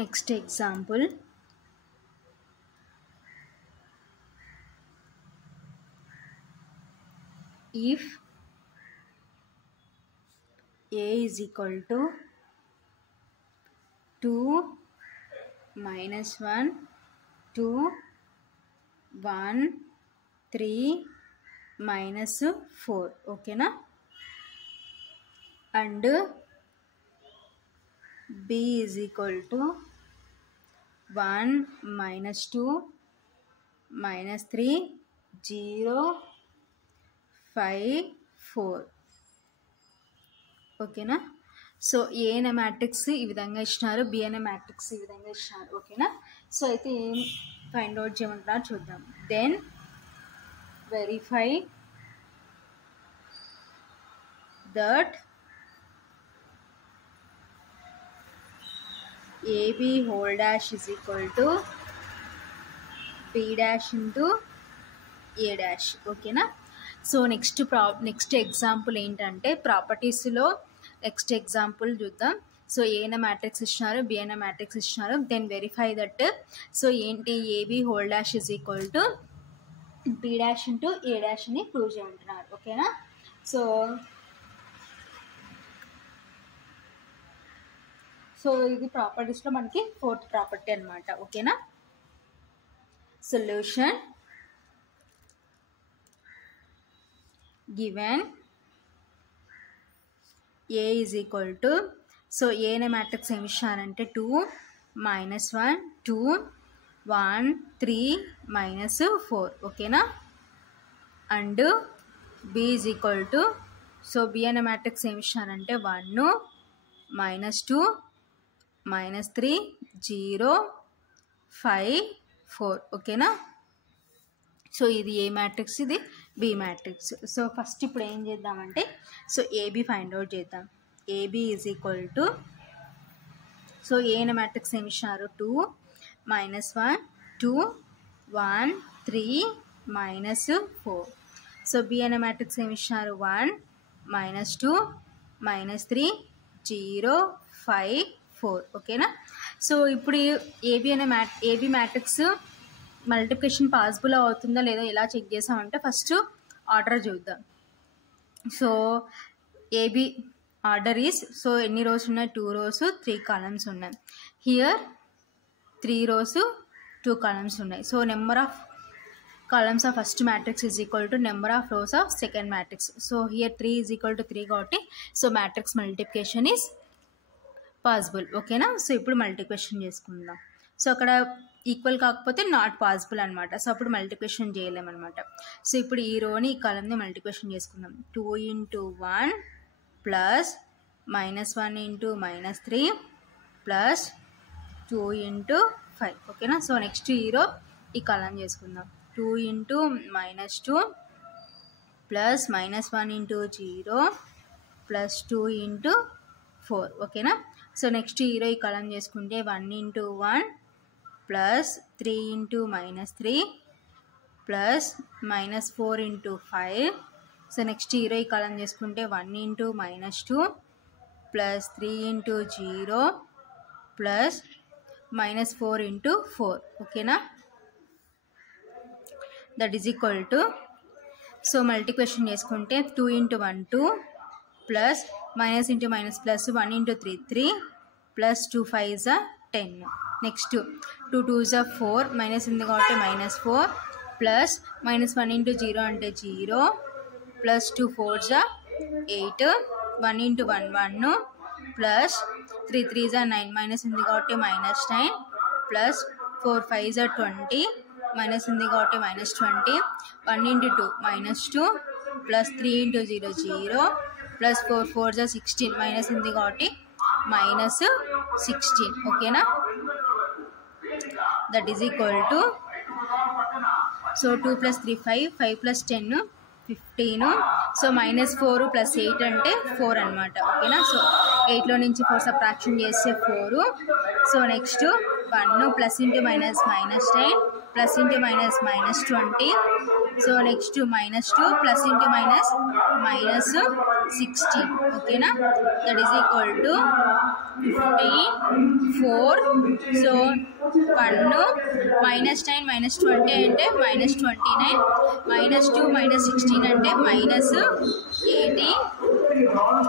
Next example, if A is equal to 2 minus 1 2 1 3 minus 4, okay na, and B is equal to 1 minus 2 minus 3 0 5 4, ఓకేనా. So A అనే matrix ఈ విధంగా ఇచ్చినారు, B అనే matrix ఈ విధంగా ఇచ్చినారు, ఓకేనా. సో అయితే ఏం ఫైండ్ అవుట్ చేయమంటున్నారు చూద్దాం. Then verify that AB whole dash is equal to B dash into A dash, ఓకేనా. సో నెక్స్ట్ ఎగ్జాంపుల్ ఏంటంటే ప్రాపర్టీస్లో నెక్స్ట్ ఎగ్జాంపుల్ చూద్దాం. సో ఏ అనే మ్యాట్రిక్స్ ఇచ్చినారు, బి అనే మ్యాట్రిక్స్ ఇచ్చినారు. దెన్ వెరిఫై దట్ సో ఏంటి AB whole dash is equal to B dash into A dash అని ప్రూవ్ చేయమంటున్నారు, ఓకేనా. సో ఇది ప్రాపర్టీస్లో మనకి ఫోర్త్ ప్రాపర్టీ అనమాట, ఓకేనా. Solution given A is equal to, so A అనే మ్యాట్రిక్స్ ఏమి ఇచ్చారంటే 2 minus 1 2 1 3 minus 4, ఓకేనా. And B is equal to, so B అనే మ్యాట్రిక్స్ ఏమి ఇచ్చారంటే 1 minus 2 minus 3 0 5 4, ఓకేనా. సో ఇది ఏ మ్యాట్రిక్స్, ఇది బి మ్యాట్రిక్స్. సో ఫస్ట్ ఇప్పుడు ఏం చేద్దామంటే సో ఏబి ఫైండ్ అవుట్ చేద్దాం. AB is equal to, so A అనే మ్యాట్రిక్స్ ఏమి ఇచ్చారు 2 minus 1 2 1 3 minus 4. సో బి అనే మ్యాట్రిక్స్ ఏమి ఇచ్చారు 1 minus 2 minus 3 0 5 4, ఓకేనా. సో ఇప్పుడు ఏబి మ్యాట్రిక్స్ మల్టిప్లికేషన్ పాసిబుల్ అవుతుందా లేదా ఎలా చెక్ చేసామంటే ఫస్ట్ ఆర్డర్ చూద్దాం. So AB order is, so ఎన్ని రోస్ ఉన్నాయి 2 rows 3 columns ఉన్నాయి. హియర్ 3 rows 2 columns ఉన్నాయి. So number of columns of first matrix is equal to number of rows of second matrix. So here 3 is equal to 3 కాబట్టి so matrix multiplication is possible, ఓకేనా. So ఇప్పుడు multiplication చేసుకుందాం. So అక్కడ equal కాకపోతే not possible అనమాట. So అప్పుడు multiplication చేయలేమన్నమాట. So ఇప్పుడు ఈ రోని ఈ కాలంని మల్టిప్లికేషన్ చేసుకుందాం. 2 into 1 plus -1 into -3 plus 2 into 5, ఓకేనా. సో నెక్స్ట్ ఈ రో ఈ కాలం చేసుకుందాం. 2 into -2 plus -1 into 0 plus 2 into 4, ఓకేనా. సో నెక్స్ట్ ఈ రో ఈ కాలం చేసుకుంటే 1 into 1 plus 3 into -3 plus -4 into 5. So next ఈ రో ఈ కాలం చేసుకుంటే 1 into -2 plus 3 into 0 plus -4 into 4, ఓకేనా. That is equal to, so multiplication చేసుకుంటే 2 into 1 2 plus minus into minus plus 1 into 3 3 plus 2 5s 10. Next 2 2s 4 minus ఉంది కాబట్టి -4 ప్లస్ -1 into 0 అంటే 0 plus 2 4s 8 1 into 1 1 plus 3 3s 9 minus ఉంది కాబట్టి -9 plus 4 5s 20 minus ఉంది కాబట్టి -20 1 into 2 -2 plus 3 into 0 0 plus 4 4s 16 minus ఉంది కాబట్టి -16, ఓకేనా. That is equal to, so 2 + 3 5 5 + 10 15. So -4 + 8 అంటే 4 అనమాట, ఓకేనా. సో 8లో నుంచి 4 సబ్ట్రాక్షన్ చేస్తే 4. So next 1 plus into minus -10 plus into minus -20. So next -2 plus into minus 16 ఓకేనా. That is equal to 15 4 so 1 -9 -20 అంటే -29 -2 -16 అంటే -18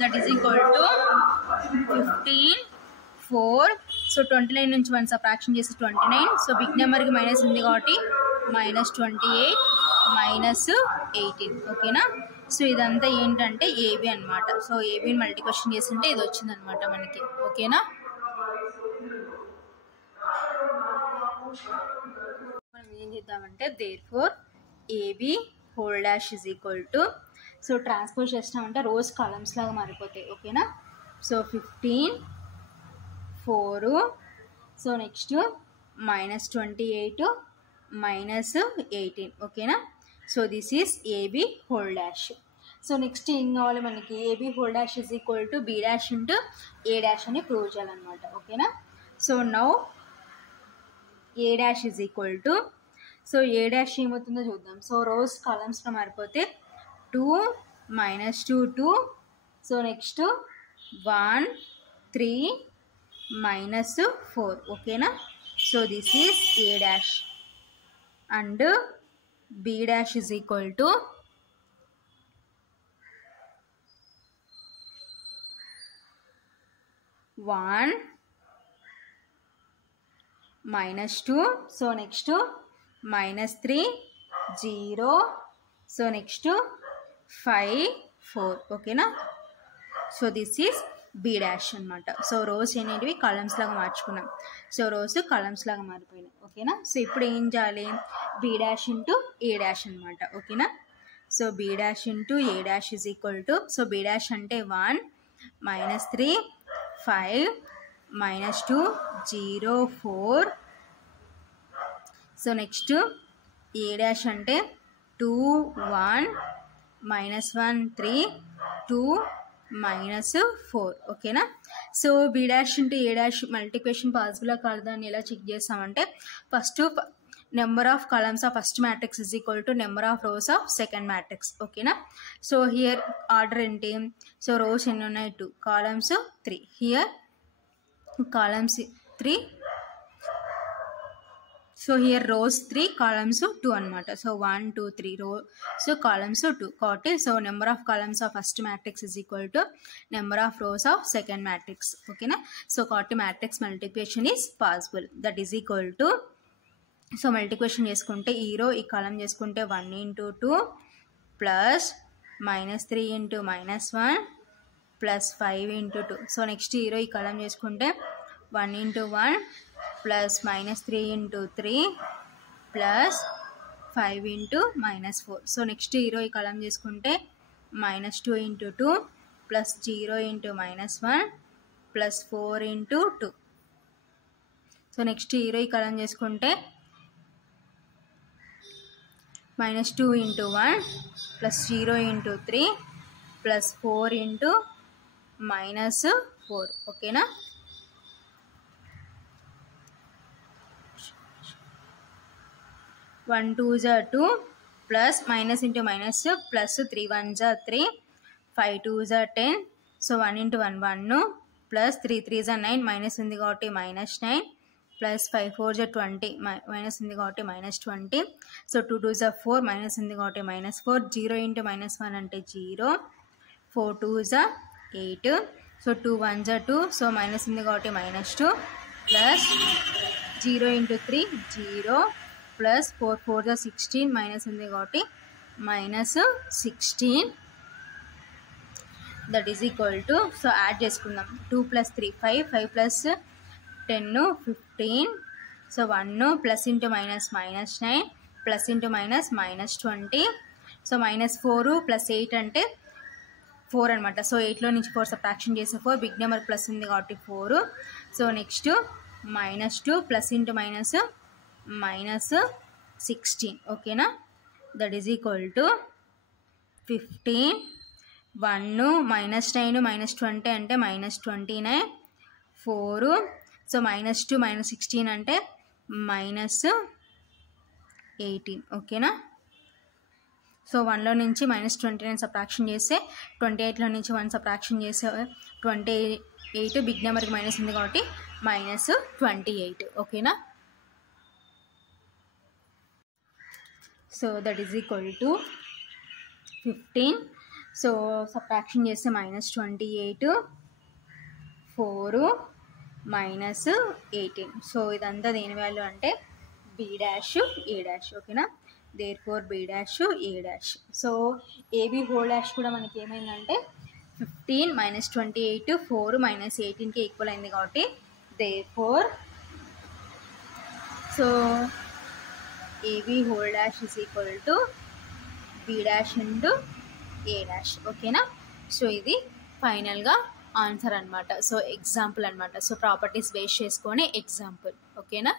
that is equal to 15 4 so 29 నుంచి 1 subtraction చేసి 29 సో బిగ్ నెంబర్కి మైనస్ ఉంది కాబట్టి -28 -18 ఓకేనా. సో ఇదంతా ఏంటంటే ఏబి అనమాట. సో ఏబిని మల్టిప్లికేషన్ చేస్తుంటే ఇది వచ్చింది అనమాట మనకి ఓకేనా. మనం ఏం చేద్దామంటే therefore AB whole dash is equal to so transpose చేస్తామంటే రోస్ కాలమ్స్ లాగా మారిపోతాయి ఓకేనా. సో 15 4 సో నెక్స్ట్ -28 -18 ఓకేనా. So this is AB whole dash. So next ఏం కావాలి మనకి AB whole dash is equal to B dash into A dash అని prove చేయాలన్నమాట ఓకేనా. So now A dash is equal to so A dash ఏమవుతుందో చూద్దాం. So rose కాలమ్స్లో మారిపోతే 2 -2 2 so next 1 3 -4 ఓకేనా. So this is A dash and B dash is equal to 1 -2 so next -3 0 so next 5 4 ఓకేనా. So this is B dash అనమాట. So rows అనేటివి columns లాగా మార్చుకున్నాం. So rose columns లాగా మారిపోయినాయి ఓకేనా. సో ఇప్పుడు ఏం చేయాలి B dash into A dash అనమాట ఓకేనా. So B dash into A dash is equal to so B dash అంటే 1 -3 5 -2 0 4 సో నెక్స్ట్ ఏ డాష్ అంటే 2 1 -1 3 2 -4 ఓకేనా. So B dash into A dash multiplication possible కాదా అని ఎలా చెక్ చేస్తామంటే first number of columns of first matrix is equal to number of rows of second matrix ఓకేనా. So here order ఏంటి so rows ఎన్ని ఉన్నాయి 2 columns 3 here columns 3 so here rows 3 columns 2 అనమాట. So 1 2 3 రో సో కాలమ్స్ 2 కాబట్టి so number of columns of first matrix is equal to number of rows of second matrix ఓకేనా. So కాబట్టి matrix multiplication is possible that is equal to so multiplication చేసుకుంటే ఈ రో ఈ కాలం చేసుకుంటే 1 × 2 ప్లస్ -3 × -1 ప్లస్ 5 × 2 సో నెక్స్ట్ ఈ రో ఈ కాలం చేసుకుంటే 1 × 1 ప్లస్ -3 × 3 ప్లస్ 5 × -4 సో నెక్స్ట్ ఈ రో ఈ కాలం చేసుకుంటే -2 × 2 ప్లస్ 0 × -1 ప్లస్ 4 × 2 సో నెక్స్ట్ ఈ రో ఈ కాలం చేసుకుంటే -2 × 1 ప్లస్ 0 × 3 ప్లస్ 4 × -4 ఓకేనా. वन टू जा 2 plus minus into minus plus 3 1 जा 3 5 2 जा 10 सो 1 × 1 1 प्लस 3 3 जा 9 माइनस ఉంది కాబట్టి -9 प्लस 5 4 जा 20 माइनस ఉంది కాబట్టి -20 సో 2 2 जा 4 माइनस ఉంది కాబట్టి -4 0 × -1 అంటే 0 4 2 जा 8 సో 2 1 जा 2 సో माइनस ఉంది కాబట్టి -2 प्लस 0 × 3 0 प्लस 4 4 जा 16 माइनस ఉంది కాబట్టి -16 that is equal to so add చేసుకుందాం 2 + 3 5 5 + 10 15 so 1 plus into minus -9 plus into minus -20 so -4 + 8 అంటే 4 అనమాట. సో 8లో నుంచి 4 సబ్ట్రాక్షన్ చేస్తే 4 బిగ్ నెంబర్ ప్లస్ ఉంది కాబట్టి 4 so next -2 plus into minus -16 ఓకేనా. దట్ ఈజ్ ఈక్వల్ టు 15 1 -9 -20 అంటే -29 4 సో -2 -16 అంటే -18 ఓకేనా. సో 1లో నుంచి -29 సబ్ట్రాక్షన్ చేస్తే 28లో నుంచి 1 సబ్ట్రాక్షన్ చేస్తే 28 బిగ్ నెంబర్కి మైనస్ ఉంది కాబట్టి -28 ఓకేనా. So that is equal to 15. So subtraction చేస్తే -28 4 -18. సో ఇదంతా దేని వాల్యూ అంటే B డాష్ A డాష్ ఓకేనా. Therefore B dash A dash. So AB whole dash కూడా మనకి ఏమైందంటే 15 -28 4 -18కి ఈక్వల్ అయింది కాబట్టి therefore so AB whole dash is equal to B dash into A dash ఓకేనా. సో ఇది ఫైనల్గా ఆన్సర్ అనమాట. సో ఎగ్జాంపుల్ అనమాట. సో ప్రాపర్టీస్ బేస్ చేసుకొని ఎగ్జాంపుల్ ఓకేనా.